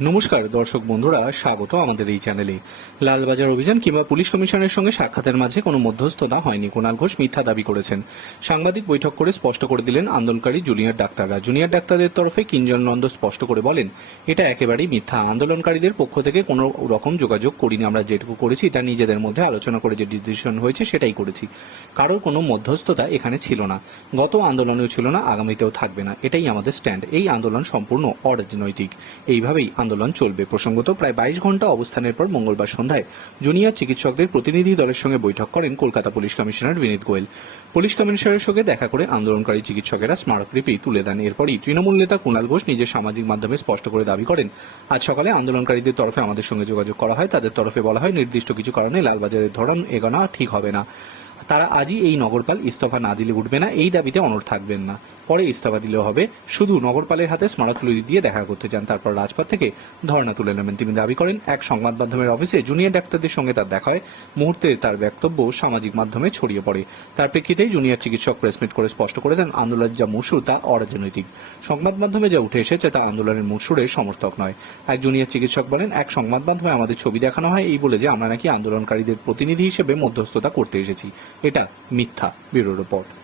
নমস্কার, দর্শক বন্ধুরা, স্বাগত আমাদের এই চ্যানেলে। লালবাজার অভিযান কিংবা পুলিশ কমিশনের সঙ্গে সাক্ষাতের মাঝে কোনো মধ্যস্থতা হয়নি কুণাল ঘোষ মিথ্যা দাবি করেছেন। সাংবাদিক বৈঠক করে স্পষ্ট করে দিলেন আন্দোলনকারী জুনিয়র ডাক্তাররা। জুনিয়র ডাক্তারদের তরফে কিঞ্জন নন্দ স্পষ্ট করে বলেন, এটা একেবারেই মিথ্যা। আন্দোলনকারীদের পক্ষ থেকে কোনো রকম যোগাযোগ করিনি। আমরা যেটুকু করেছি তা নিজেদের মধ্যে আলোচনা করে যে ডিসিশন হয়েছে, সেটাই করেছি। কারোর কোনো মধ্যস্থতা এখানে ছিল না। গত আন্দোলনেও ছিল না, আগামীতেও থাকবে না। এটাই আমাদের স্ট্যান্ড। এই আন্দোলন সম্পূর্ণ অরাজনৈতিক। এইভাবেই আন্দোলন চলবে। প্রসঙ্গত প্রায় বাইশ ঘণ্টা অবস্থানের পর মঙ্গলবার সন্ধ্যায় জুনিয়র চিকিৎসকদের প্রতিনিধি দলের সঙ্গে বৈঠক করেন Kolkata police commissioner Vineet Goyal. Police কমিশনারের সঙ্গে দেখা করে আন্দোলনকারী চিকিৎসকেরা স্মারকলিপি তুলে দেন। এরপরই তৃণমূল নেতা কুণাল ঘোষ নিজের সামাজিক মাধ্যমে স্পষ্ট করে দাবি করেন, আজ সকালে আন্দোলনকারীদের তরফে আমাদের সঙ্গে যোগাযোগ করা হয়। তাদের তরফে বলা হয়, নির্দিষ্ট কিছু কারণে লালবাজারের ধরন এগোনো ঠিক হবে না। তারা আজই এই নগরপাল ইস্তফা না দিলে উঠবে না, এই দাবিতে অনর থাকবেন না। পরে ইস্তফা দিলেও হবে। শুধু নগরপালের হাতে স্মারকলিপি দিয়ে দেখা করতে চান তারপর রাজপথ থেকে ধর্ণা তুলে নেবেন। তিনি দাবি করেন, এক সংবাদ মাধ্যমের অফিসে জুনিয়র ডাক্তারদের সঙ্গে তার দেখা হয়। মুহূর্তে তার বক্তব্য সামাজিক মাধ্যমে ছড়িয়ে পড়ে। তার প্রেক্ষিতেই জুনিয়র চিকিৎসক প্রেসমিট করে স্পষ্ট করে দেন, আন্দোলনের যা মুসুর তা অরাজনৈতিক। সংবাদ মাধ্যমে যা উঠে এসেছে তা আন্দোলনের মুসুরের সমর্থক নয়। এক জুনিয়র চিকিৎসক বলেন, এক সংবাদ মাধ্যমে আমাদের ছবি দেখানো হয়, এই বলে যে আমরা নাকি আন্দোলনকারীদের প্রতিনিধি হিসেবে মধ্যস্থতা করতে এসেছি। এটা মিথ্যা ব্যুরো রিপোর্ট